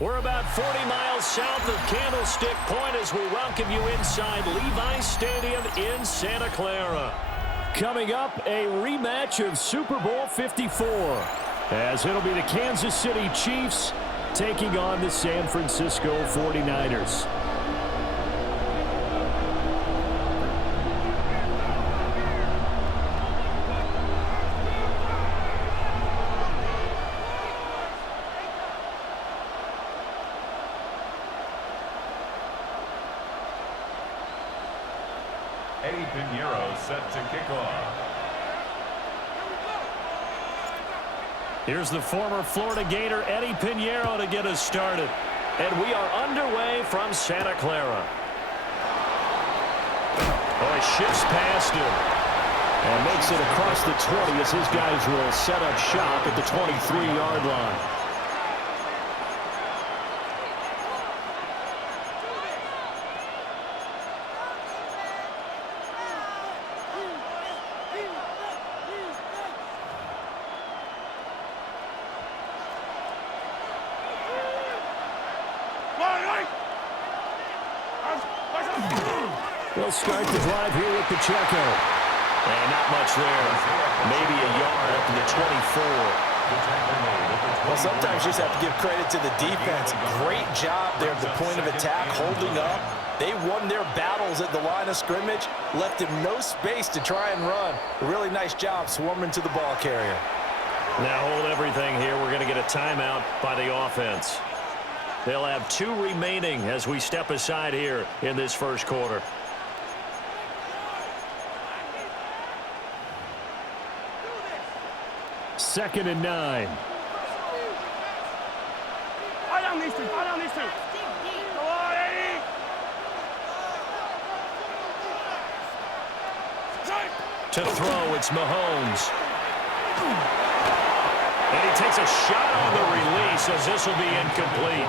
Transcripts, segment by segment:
We're about 40 miles south of Candlestick Point as we welcome you inside Levi's Stadium in Santa Clara. Coming up, a rematch of Super Bowl 54, as it'll be the Kansas City Chiefs taking on the San Francisco 49ers. Set to kick off. Here's the former Florida Gator Eddie Pinheiro to get us started. And we are underway from Santa Clara. Oh, he shifts past him. And makes it across the 20 as his guys will set up shop at the 23-yard line. They'll start the drive here with Pacheco. And not much there. Maybe a yard up to the 24. Well, sometimes you just have to give credit to the defense. Great job there at the point of attack, holding up. They won their battles at the line of scrimmage, left him no space to try and run. Really nice job swarming to the ball carrier. Now hold everything here. We're going to get a timeout by the offense. They'll have 2 remaining as we step aside here in this first quarter. Second and 9. To throw, it's Mahomes. And he takes a shot on the release as this will be incomplete.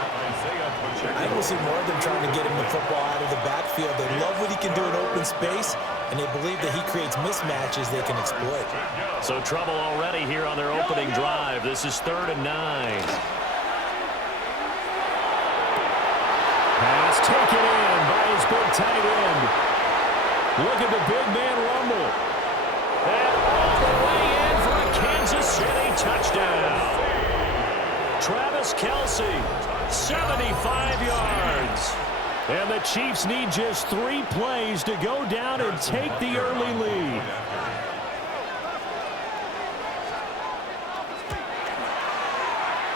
I think we'll see more of them trying to get him the football out of the backfield. They love what he can do in open space, and they believe that he creates mismatches they can exploit. So trouble already here on their opening drive. This is 3rd and 9. Pass taken in by his big tight end. Look at the big man rumble. And all the way in for a Kansas City touchdown. Travis Kelce, 75 yards. And the Chiefs need just 3 plays to go down and take the early lead.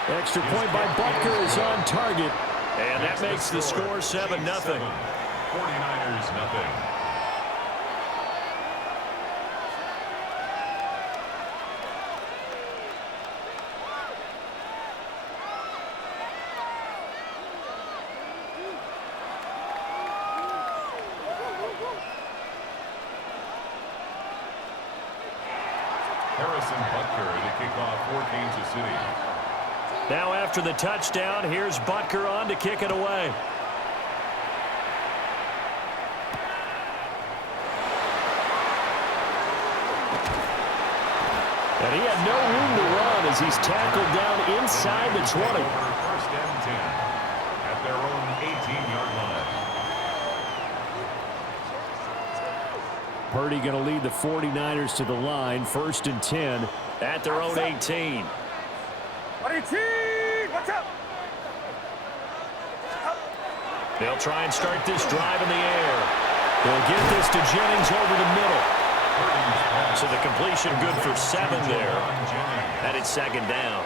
Extra point by Butker is on target. And that makes the score 7-0. 49ers nothing. Now after the touchdown, here's Butker on to kick it away. And he had no room to run as he's tackled down inside the 20. First and 10 at their own 18-yard line. Purdy going to lead the 49ers to the line. 1st and 10 at their own 18. What's up? They'll try and start this drive in the air. They'll get this to Jennings over the middle. So the completion good for 7 there. And it's 2nd down.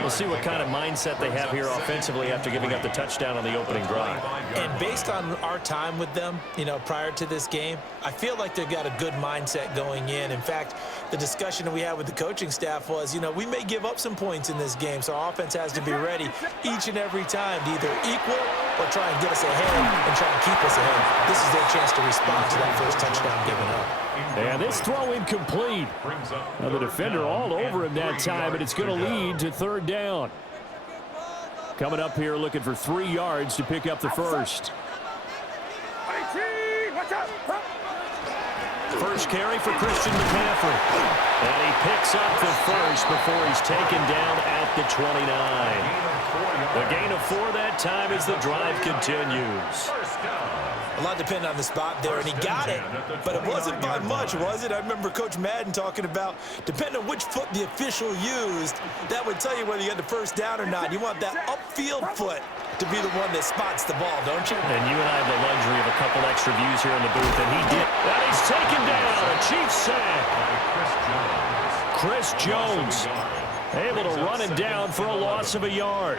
We'll see what kind of mindset they have here offensively after giving up the touchdown on the opening drive. And based on our time with them, prior to this game, I feel like they've got a good mindset going in. In fact, the discussion that we had with the coaching staff was, we may give up some points in this game, so our offense has to be ready each and every time to either equal or try and get us ahead and try and keep us ahead. This is their chance to respond to that first touchdown given up. And this throw incomplete. Now the defender all over him that time, but it's going to lead to 3rd down. Coming up here looking for 3 yards to pick up the first. First carry for Christian McCaffrey. And he picks up the first before he's taken down at the 29. A gain of 4 that time as the drive continues. A lot depended on the spot there, and he got it, but it wasn't by much, was it? I remember Coach Madden talking about, depending on which foot the official used, that would tell you whether you had the first down or not. You want that upfield foot to be the one that spots the ball, don't you? And you and I have the luxury of a couple extra views here in the booth, and he did. And he's taken down, a Chiefs sack. Chris Jones able to run him down for a loss of a yard.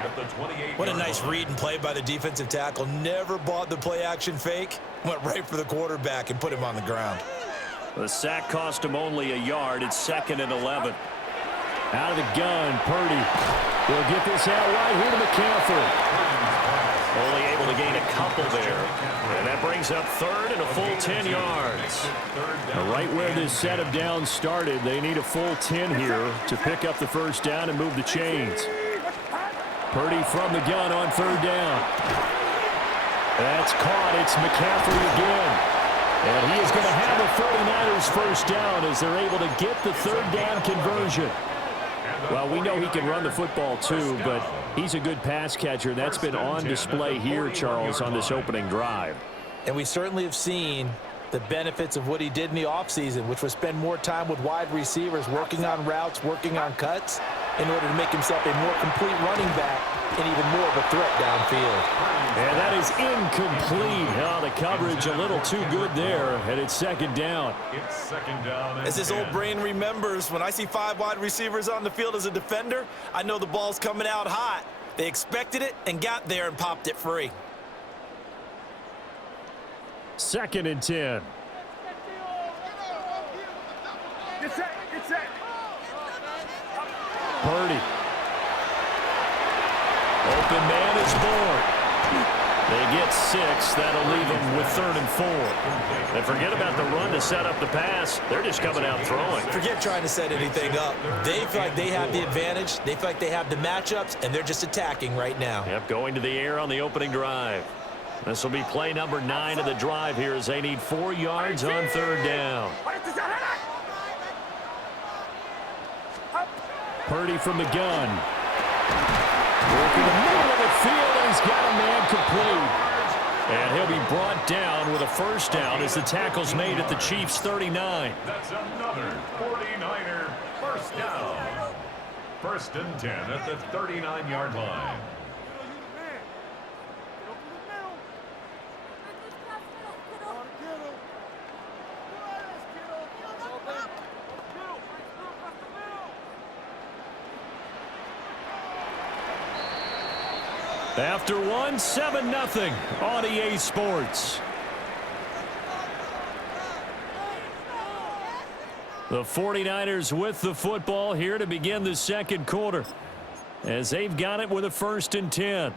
What a nice read and play by the defensive tackle. Never bought the play-action fake. Went right for the quarterback and put him on the ground. The sack cost him only a yard. It's 2nd and 11. Out of the gun, Purdy will get this out right here to McCaffrey. Only able to gain a couple there. And that brings up 3rd and a full 10 yards. Now, right where this set of downs started, they need a full 10 here to pick up the first down and move the chains. Purdy from the gun on 3rd down. That's caught. It's McCaffrey again. And he is going to have the 49ers first down as they're able to get the 3rd down conversion. Well, we know he can run the football too, but he's a good pass catcher. That's been on display here, Charles, on this opening drive. And we certainly have seen the benefits of what he did in the offseason, which was spend more time with wide receivers, working on routes, working on cuts, in order to make himself a more complete running back and even more of a threat downfield. And that is incomplete. Oh, the coverage a little too good there, and it's 2nd down. It's 2nd down. As his old brain remembers, when I see 5 wide receivers on the field as a defender, I know the ball's coming out hot. They expected it and got there and popped it free. 2nd and 10. Purdy. Open man is born. They get 6. That'll leave them with 3rd and 4. And forget about the run to set up the pass. They're just coming out throwing. Forget trying to set anything up. They feel like they have the advantage. They feel like they have the matchups, and they're just attacking right now. Yep, going to the air on the opening drive. This will be play number 9 of the drive here as they need 4 yards on 3rd down. Purdy from the gun. Working the middle of the field, and he's got a man complete. And he'll be brought down with a first down as the tackle's made at the Chiefs' 39. That's another 49er first down. 1st and 10 at the 39-yard line. After 7-0 on EA Sports. The 49ers with the football here to begin the 2nd quarter, as they've got it with a 1st and 10.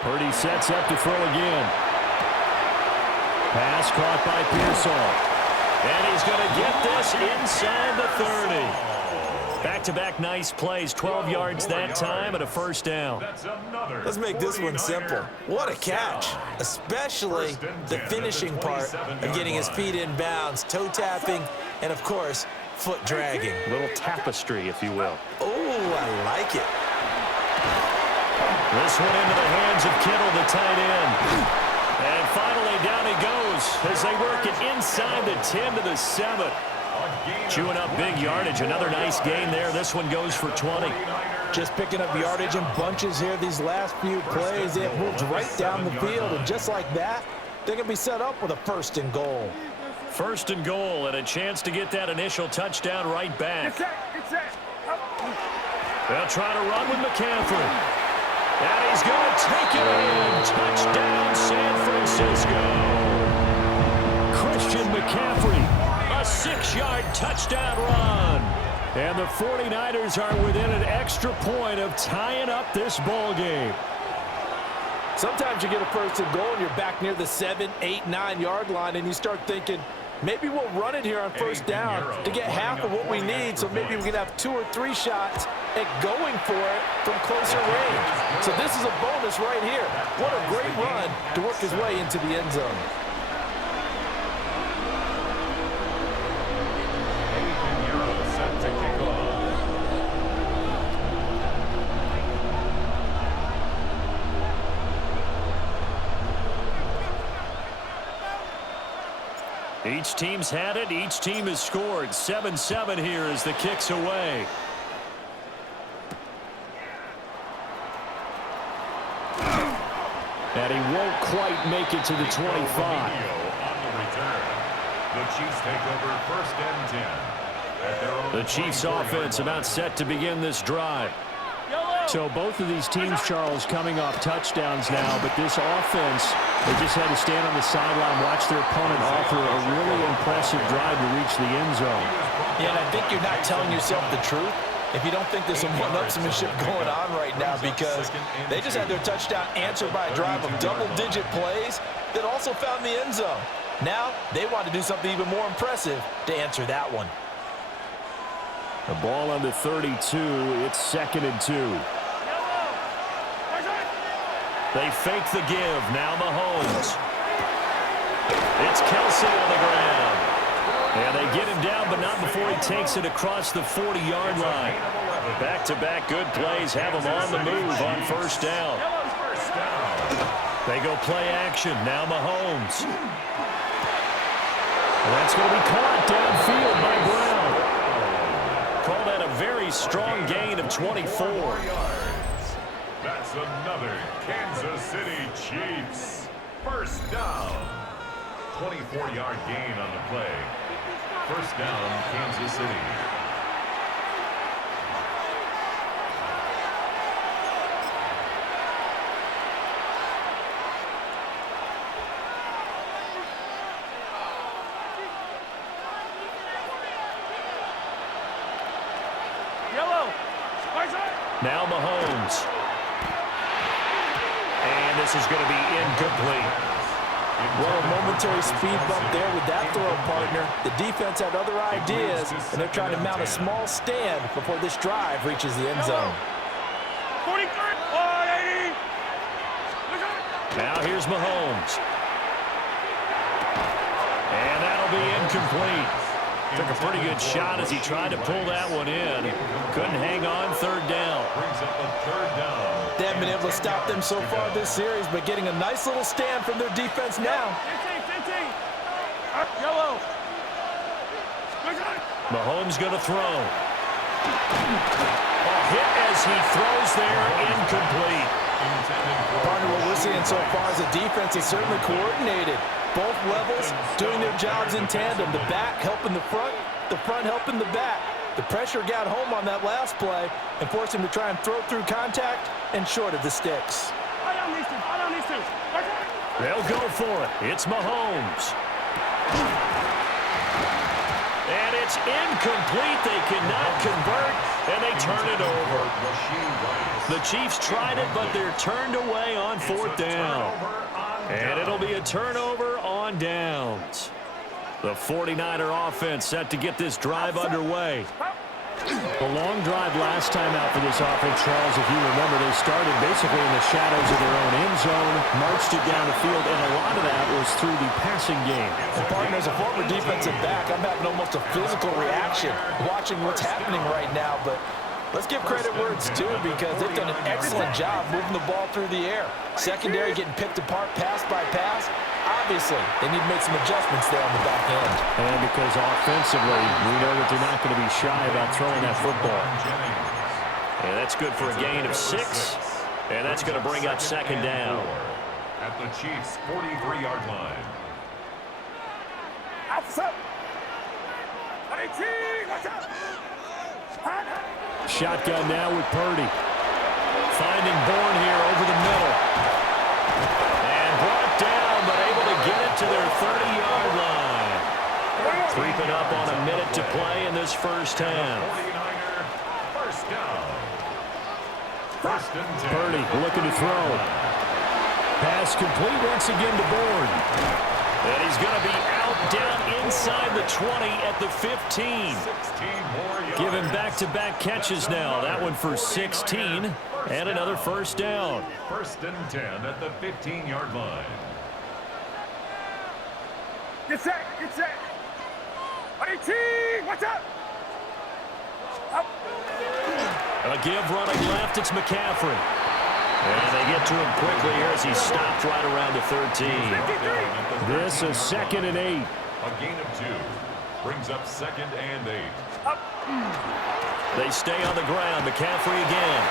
Purdy sets up to throw again. Pass caught by Pearsall. And he's going to get this inside the 30. Back-to-back nice plays, 12 yards that time and a first down. Let's make this one simple. What a catch, especially the finishing part of getting his feet in bounds, toe tapping, and of course, foot dragging. A little tapestry, if you will. Oh, I like it. This one into the hands of Kittle, the tight end. And finally, down he goes as they work it inside the 10 to the 7. Chewing up big yardage. Another nice gain there. This one goes for 20. Just picking up yardage in bunches here these last few plays. It moves right down the field, and just like that, they're going to be set up with a 1st and goal. 1st and goal, and a chance to get that initial touchdown right back. They'll try to run with McCaffrey. And he's going to take it in. Touchdown, San Francisco. Christian McCaffrey, a 6-yard touchdown run. And the 49ers are within an extra point of tying up this ball game. Sometimes you get a 1st and goal and you're back near the 7, 8, 9-yard line, and you start thinking, maybe we'll run it here on 1st down to get half of what we need, so maybe we can have 2 or 3 shots at going for it from closer range. So this is a bonus right here. What a great run to work his way into the end zone. Set to kick off. Each team's had it. Each team has scored. 7-7 here as the kick's away. And he won't quite make it to the 25. On the return. The Chiefs take over 1st and 10. At their own The Chiefs 24 offense yard about set to begin this drive. So both of these teams, Charles, coming off touchdowns now, but this offense, they just had to stand on the sideline, watch their opponent offer a really impressive drive to reach the end zone. Yeah, and I think you're not telling yourself the truth if you don't think there's some one-upsmanship going on right now, because they just had their touchdown answered by a drive of double-digit plays that also found the end zone. Now they want to do something even more impressive to answer that one. The ball on the 32. It's 2nd and 2. They fake the give. Now Mahomes. It's Kelsey on the ground. And they get him down, but not before he takes it across the 40-yard line. Back-to-back good plays have him on the move on 1st down. They go play action. Now Mahomes. And that's going to be caught downfield by Brown. Call that a very strong gain of 24. That's another Kansas City Chiefs 1st down. 24-yard gain on the play. 1st down, Kansas City. Now Mahomes. And this is going to be incomplete. Well, a momentary speed bump there with that throw, partner. The defense had other ideas, and they're trying to mount a small stand before this drive reaches the end zone. Now here's Mahomes. And that'll be incomplete. Took a pretty good shot as he tried to pull that one in. Couldn't hang on. 3rd down. Brings up a 3rd down. They haven't been able to stop them so far this series, but getting a nice little stand from their defense now. Mahomes going to throw. A hit as he throws there, incomplete. Partner, what we're seeing so far is the defense is certainly coordinated. Both levels doing their jobs in tandem. The back helping the front helping the back. The pressure got home on that last play and forced him to try and throw through contact and short of the sticks. They'll go for it. It's Mahomes. And it's incomplete. They cannot convert, and they turn it over. The Chiefs tried it, but they're turned away on 4th down. And it'll be a turnover on downs. The 49er offense set to get this drive underway. The long drive last time out for this offense, Charles, if you remember, they started basically in the shadows of their own end zone, marched it down the field, and a lot of that was through the passing game. And partner, as a former defensive back, I'm having almost a physical reaction watching what's happening right now, but let's give credit where it's due, because they've done an excellent job moving the ball through the air. Secondary getting picked apart pass by pass. Obviously, they need to make some adjustments there on the back end. And because offensively, we know that they're not going to be shy about throwing that football. And that's good for a gain of 6. And that's going to bring up 2nd down. At the Chiefs' 43-yard line. Shotgun now with Purdy. Finding Bourne here over the middle. And brought down, but able to get it to their 30-yard line. Creeping up on a minute to play in this first half. 49er, 1st down. 1st and 10. Purdy looking to throw. Pass complete once again to Bourne. And he's going to be out down inside inside the 20 at the 15. Given back-to-back catches now. That one for 16 and another first down. First and 10 at the 15-yard line. Get set, get set. 18, watch out. Up. A give running left, it's McCaffrey. And they get to him quickly here as he stopped right around the 13. This is 2nd and 8. A gain of 2. Brings up 2nd and 8. Up. They stay on the ground. McCaffrey again.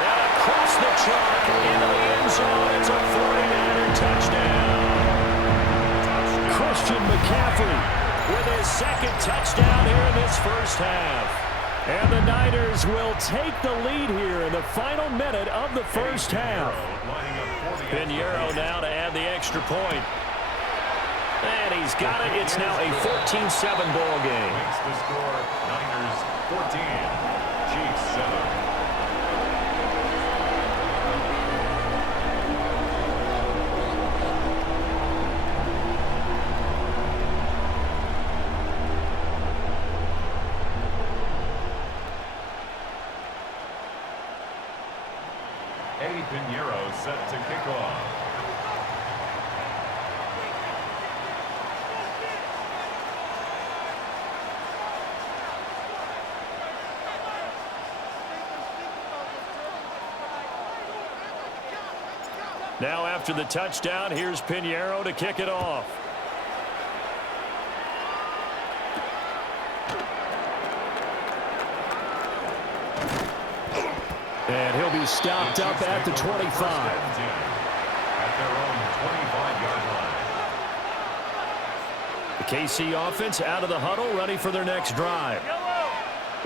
And across the chalk into the end zone. It's a 49er touchdown. Christian McCaffrey with his 2nd touchdown here in this first half. And the Niners will take the lead here in the final minute of the first half. Pinheiro now to add the extra point. And he's got it. It's now a 14-7 ball game. Makes the score Niners 14, Chiefs 7. Pinheiro set to kick off. Now after the touchdown, here's Pinheiro to kick it off. And he'll be stopped up at the 25. At their own 25-yard line. The KC offense out of the huddle, ready for their next drive.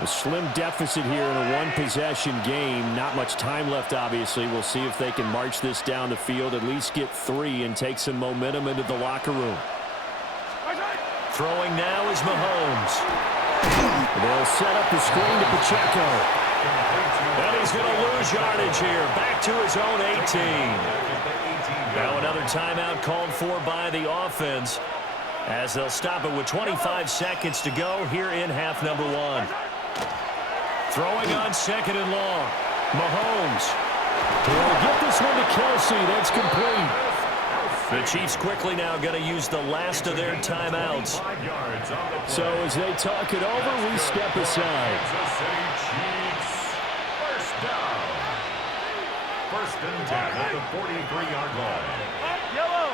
A slim deficit here in a one-possession game. Not much time left, obviously. We'll see if they can march this down the field, at least get 3 and take some momentum into the locker room. Throwing now is Mahomes. They'll set up the screen to Pacheco. And he's going to lose yardage here. Back to his own 18. Now another timeout called for by the offense as they'll stop it with 25 seconds to go here in half number 1. Throwing on 2nd and long. Mahomes. He'll get this one to Kelsey. That's complete. The Chiefs quickly now going to use the last of their timeouts. So as they talk it over, we step aside. First and 10 at the 43-yard line. Yellow.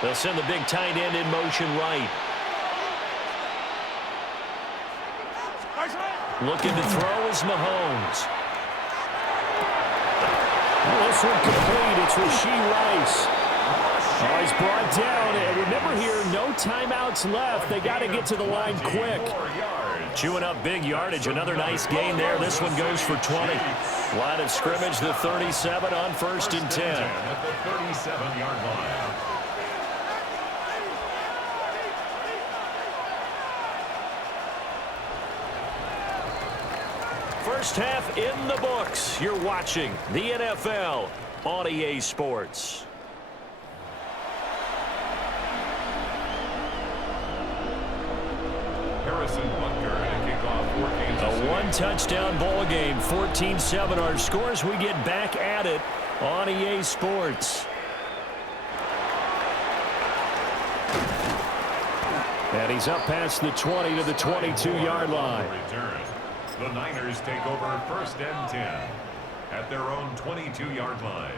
They'll send the big tight end in motion right. Looking to throw is Mahomes. This one complete. It's Rashee Rice. Oh, he's brought down. And remember here, no timeouts left. They got to get to the line quick. Chewing up big yardage. Another nice gain there. This one goes for 20. Line of scrimmage, the 37 on 1st and 10. At the 37-yard line. First half in the books. You're watching the NFL on EA Sports. A one-touchdown ball game, 14-7 our scores. We get back at it on EA Sports. And he's up past the 20 to the 22-yard line. The Niners take over 1st and 10 at their own 22-yard line.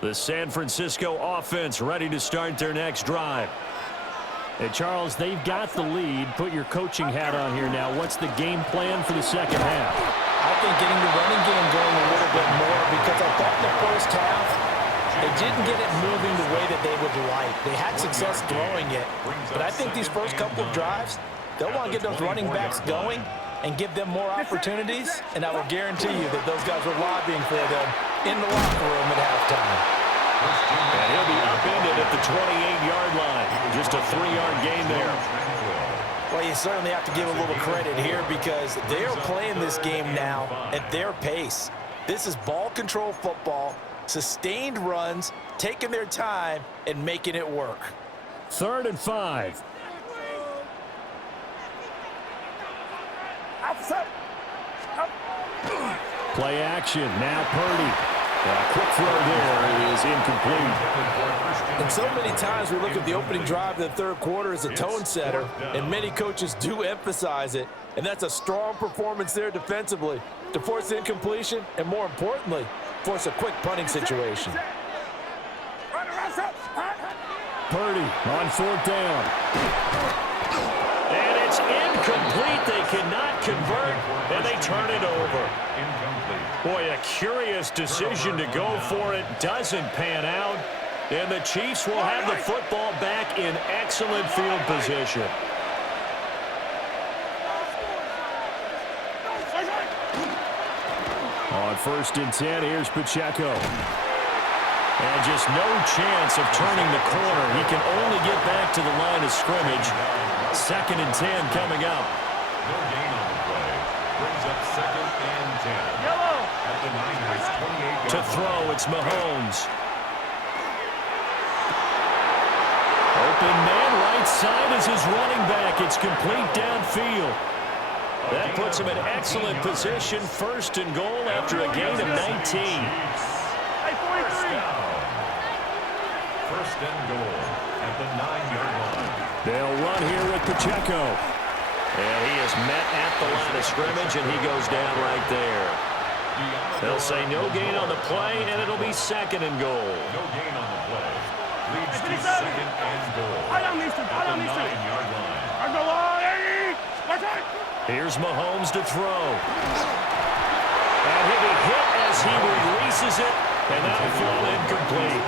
The San Francisco offense ready to start their next drive. And Charles, they've got the lead. Put your coaching hat on here now. What's the game plan for the second half? I think getting the running game going a little bit more, because I thought in the first half they didn't get it moving the way that they would like. They had success throwing it, but I think these first couple of drives, they'll want to get those running backs going and give them more opportunities, and I will guarantee you that those guys were lobbying for them in the locker room at halftime. And he'll be upended at the 28-yard line. Just a 3-yard gain there. Well, you certainly have to give a little credit here because they are playing this game now at their pace. This is ball control football. Sustained runs, taking their time, and making it work. 3rd and 5. Play action. Now Purdy. Quick throw there is incomplete. And so many times we look at the opening drive of the third quarter as a tone setter, and many coaches do emphasize it. And that's a strong performance there defensively to force incompletion and, more importantly, force a quick punting situation. Purdy on 4th down. And it's incomplete. They cannot convert, and they turn it over. Boy, a curious decision to go for it. Doesn't pan out. And the Chiefs will have the football back in excellent field position. On 1st and 10, here's Pacheco. And just no chance of turning the corner. He can only get back to the line of scrimmage. 2nd and 10 coming up. No gain on the play. Brings up 2nd and 10. Yellow. At the Niners' 28-yard To throw, it's Mahomes. Open man, right side is his running back. It's complete downfield. That puts him in excellent position. 1st and goal after a gain of 19. Hey, 43. 1st and goal at the 9-yard line. They'll run here with Pacheco. And he is met at the line of scrimmage, and he goes down right there. They'll say no gain on the play, and it'll be 2nd and goal. No gain on the play. Leads to 2nd and goal. I don't need to. At the 9-yard line. I go on. Hey, watch out. Here's Mahomes to throw. And he'll be hit as he releases it, and that'll fall incomplete.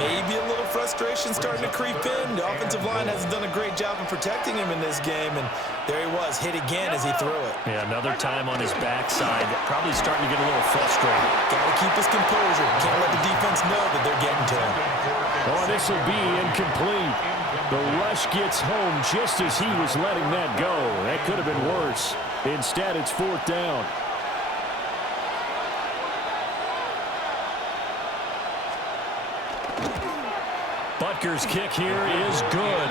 Maybe a little frustration starting to creep in. The offensive line hasn't done a great job of protecting him in this game, and there he was, hit again as he threw it. Yeah, another time on his backside. Probably starting to get a little frustrated. Got to keep his composure. Can't let the defense know that they're getting to him. Oh, this will be incomplete. The rush gets home just as he was letting that go. That could have been worse. Instead, it's 4th down. Butker's kick here is good.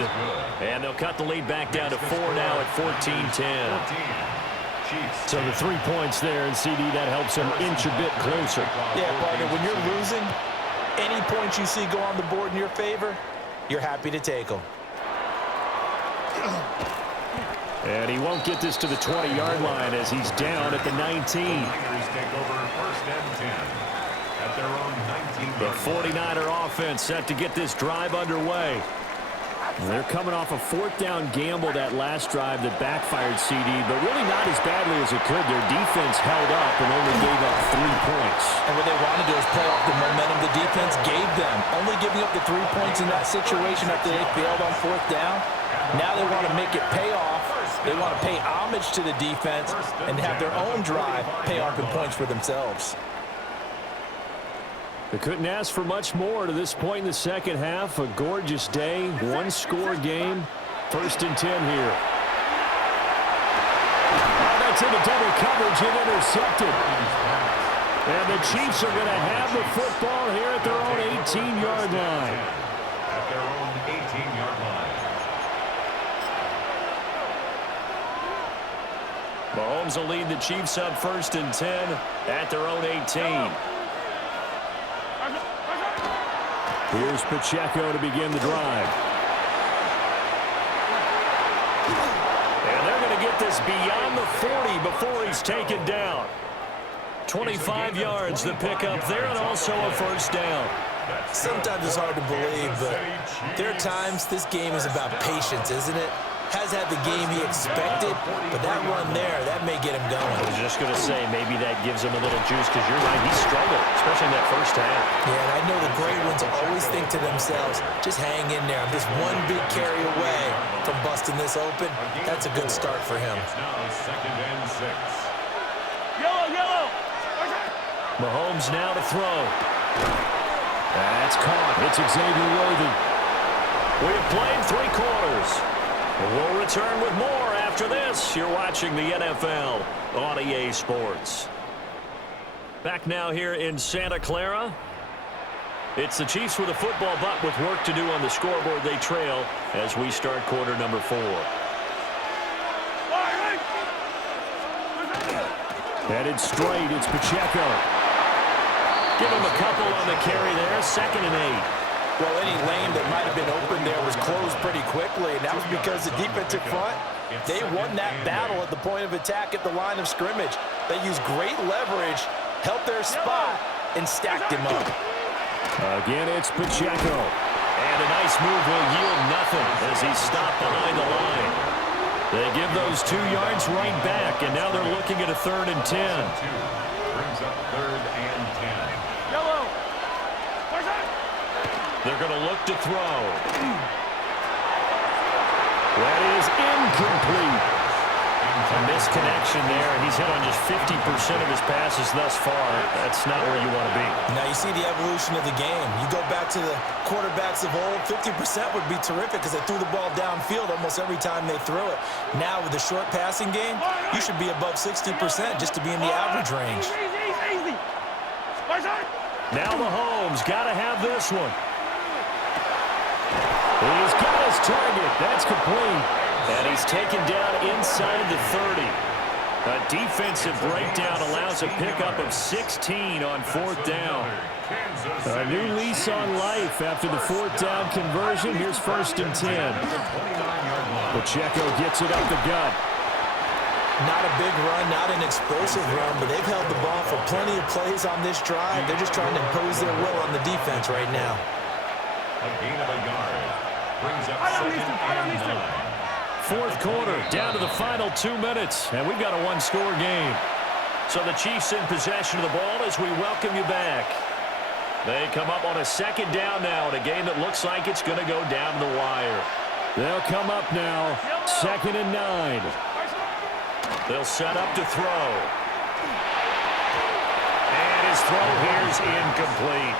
And they'll cut the lead back down to 4 now at 14-10. So the 3 points there, and CD, that helps them inch a bit closer. Yeah, partner, when you're losing, any points you see go on the board in your favor, you're happy to take them. And he won't get this to the 20-yard line as he's down at the 19. Niners take over 1st and 10 at their own 19. The 49er offense set to get this drive underway. They're coming off a 4th down gamble that last drive that backfired CD, but really not as badly as it could. Their defense held up and only gave up 3 points. And what they wanted to do is play off the momentum the defense gave them. Only giving up the 3 points in that situation after they failed on 4th down. Now they want to make it pay off. They want to pay homage to the defense and have their own drive pay off in points for themselves. They couldn't ask for much more to this point in the second half. A gorgeous day, 1-score game. 1st and 10 here. Oh, that's into double coverage and intercepted. And the Chiefs are going to have the football here at their own 18-yard line. At their own 18-yard line. Mahomes will lead the Chiefs up 1st and 10 at their own 18. Here's Pacheco to begin the drive. And they're going to get this beyond the 40 before he's taken down. 25 yards the pickup there, and also a 1st down. Sometimes it's hard to believe, but there are times this game is about patience, isn't it? Has had the game he expected, but that run there, that may get him going. I was just going to say, maybe that gives him a little juice, because you're right, he struggled, especially in that 1st half. Yeah, and I know the great ones always think to themselves, just hang in there. I'm just one big carry away from busting this open. That's a good start for him. It's now 2nd and 6. Yellow, yellow. Mahomes now to throw. That's caught. It's Xavier Worthy. We have played 3 quarters. We'll return with more after this. You're watching the NFL on EA Sports. Back now here in Santa Clara. It's the Chiefs with a football, but with work to do on the scoreboard. They trail as we start quarter number 4. Headed straight, it's Pacheco. Give him a couple on the carry there, 2nd and 8. Well, any lane that might have been open there was closed pretty quickly, and that was because the defensive front, they won that battle at the point of attack at the line of scrimmage. They used great leverage, held their spot, and stacked him up. Again, it's Pacheco. And a nice move will yield nothing as he's stopped behind the line. They give those 2 yards right back, and now they're looking at a 3rd and 10. Brings up 3rd and 10. Yellow. They're going to look to throw. That is incomplete. A misconnection there. He's hit on just 50% of his passes thus far. That's not where you want to be. Now you see the evolution of the game. You go back to the quarterbacks of old, 50% would be terrific because they threw the ball downfield almost every time they threw it. Now with the short passing game, you should be above 60% just to be in the average range. Easy. Now Mahomes got to have this one. He's got his target. That's complete. And he's taken down inside the 30. A defensive breakdown allows a pickup of 16 on 4th down. A new lease on life after the 4th down conversion. Here's 1st and 10. Pacheco gets it up the gut. Not a big run, not an explosive run, but they've held the ball for plenty of plays on this drive. They're just trying to impose their will on the defense right now. A gain of a yard. Brings up 2nd and 9. 4th quarter, down to the final 2 minutes, and we've got a 1-score game. So the Chiefs in possession of the ball as we welcome you back. They come up on a 2nd down now in a game that looks like it's going to go down to the wire. They'll come up now, 2nd and 9. They'll set up to throw. And his throw here is incomplete.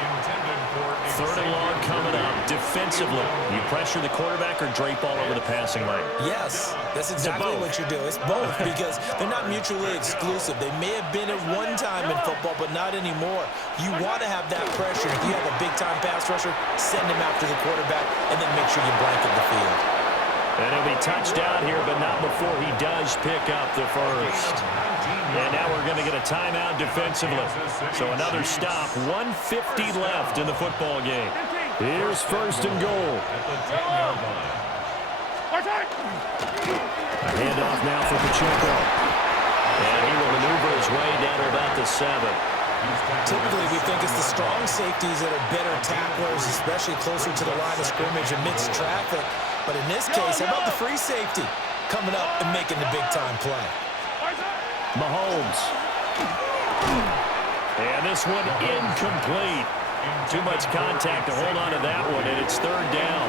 3rd and long coming up. Defensively, you pressure the quarterback or drape all over the passing lane? Yes, that's exactly what you do. It's both because they're not mutually exclusive. They may have been at one time in football, but not anymore. You want to have that pressure. If you have a big-time pass rusher, send him after the quarterback, and then make sure you blanket the field. And he'll be touched down here, but not before he does pick up the first. And now we're going to get a timeout defensively. So another stop, 1:50 left in the football game. Here's 1st and goal. Handoff now for Pacheco. And he will maneuver his way down to about the 7. Typically, we think it's the strong safeties that are better tacklers, especially closer to the line of scrimmage amidst traffic. But in this case, how about the free safety coming up and making the big-time play? Mahomes. And this one incomplete. Too much contact to hold on to that one, and it's 3rd down.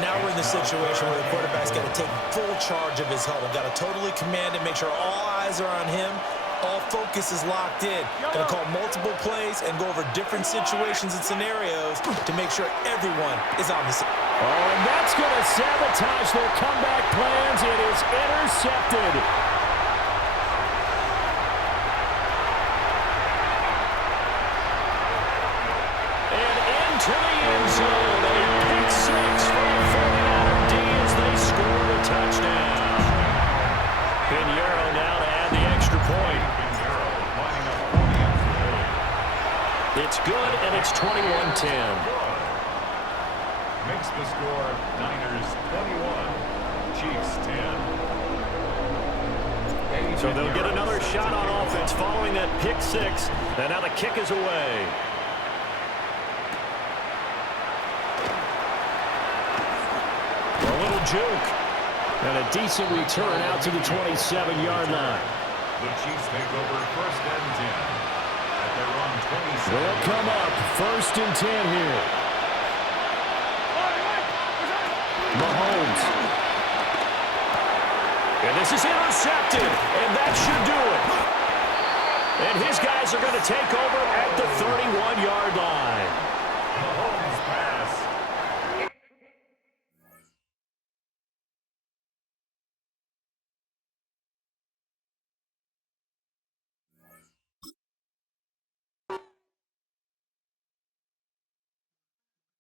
Now we're in the situation where the quarterback's got to take full charge of his huddle. Got to totally command it, make sure all eyes are on him. All focus is locked in. Going to call multiple plays and go over different situations and scenarios to make sure everyone is on the same. Oh, and that's going to sabotage their comeback plans. It is intercepted. And into the end zone. A pick 6 for the 49er D as they score a touchdown. Pinheiro now to add the extra point. It's good, and it's 21-10. Makes the score Niners 21, Chiefs 10. So they'll get another shot on offense following that pick 6, and now the kick is away. A little juke, and a decent return out to the 27-yard line. The Chiefs take over 1st and 10. They'll come up 1st and 10 here. Mahomes. And this is intercepted, and that should do it. And his guys are going to take over at the 31-yard line.